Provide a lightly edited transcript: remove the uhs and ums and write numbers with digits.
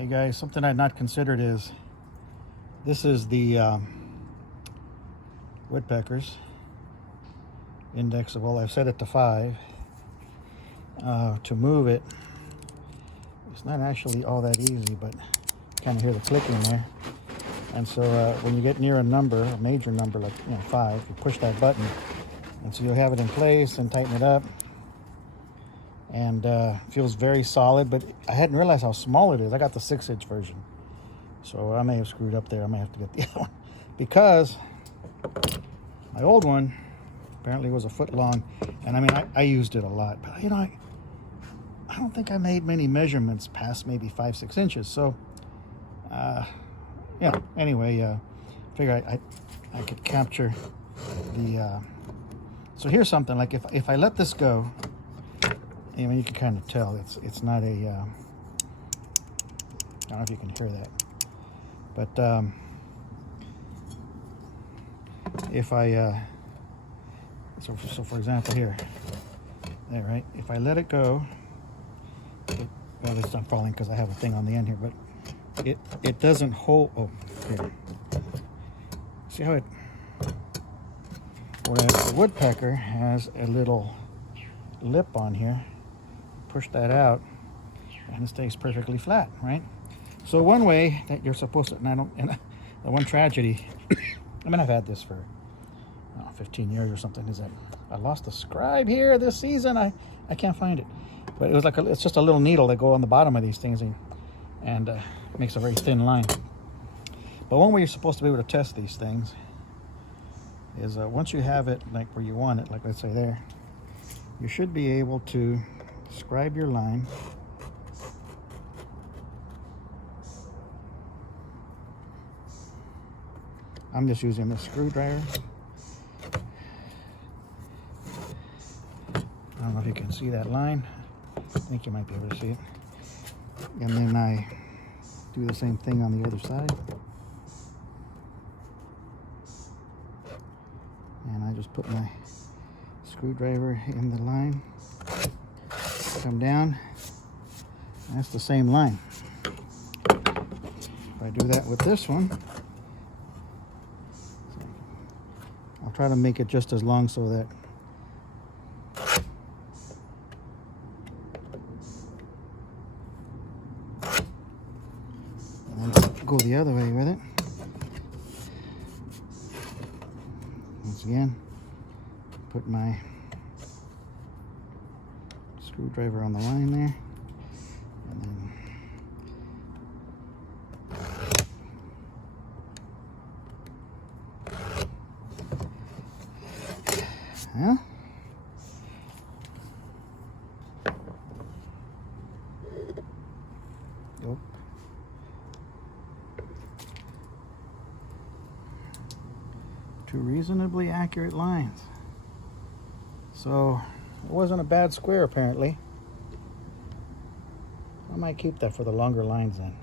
Hey guys, something I'd not considered is this is the woodpeckers indexable. I've set it to 5. To move it, it's not actually all that easy, but you kind of hear the clicking there. And so when you get near a number, a major number like 5, you push that button, and so you'll have it in place and tighten it up. And feels very solid, but I hadn't realized how small it is. I got the 6-inch version, so I may have screwed up there. I may have to get the other one, because my old one apparently was a foot long, and I mean I used it a lot, but I don't think I made many measurements past maybe 5-6 inches. So anyway, figure I could capture the so here's something like if I let this go, I mean, you can kind of tell it's not a I don't know if you can hear that, but if I so for example here, there, right, if I let it go, well, it's not falling because I have a thing on the end here, but it doesn't hold. Oh, here, see how it, whereas the woodpecker has a little lip on here, push that out and it stays perfectly flat, right? So one way that you're supposed to, and the one tragedy, I mean, I've had this for 15 years or something, is that I lost the scribe here this season. I can't find it, but it was like it's just a little needle that go on the bottom of these things and makes a very thin line. But one way you're supposed to be able to test these things is once you have it like where you want it, like let's say there, you should be able to scribe your line. I'm just using this screwdriver. I don't know if you can see that line. I think you might be able to see it. And then I do the same thing on the other side. And I just put my screwdriver in the line, come down, and that's the same line. If I do that with this one, I'll try to make it just as long so that and then go the other way with it. Once again, put my screwdriver on the line there, and then Nope. Two reasonably accurate lines. So it wasn't a bad square apparently. I might keep that for the longer lines then.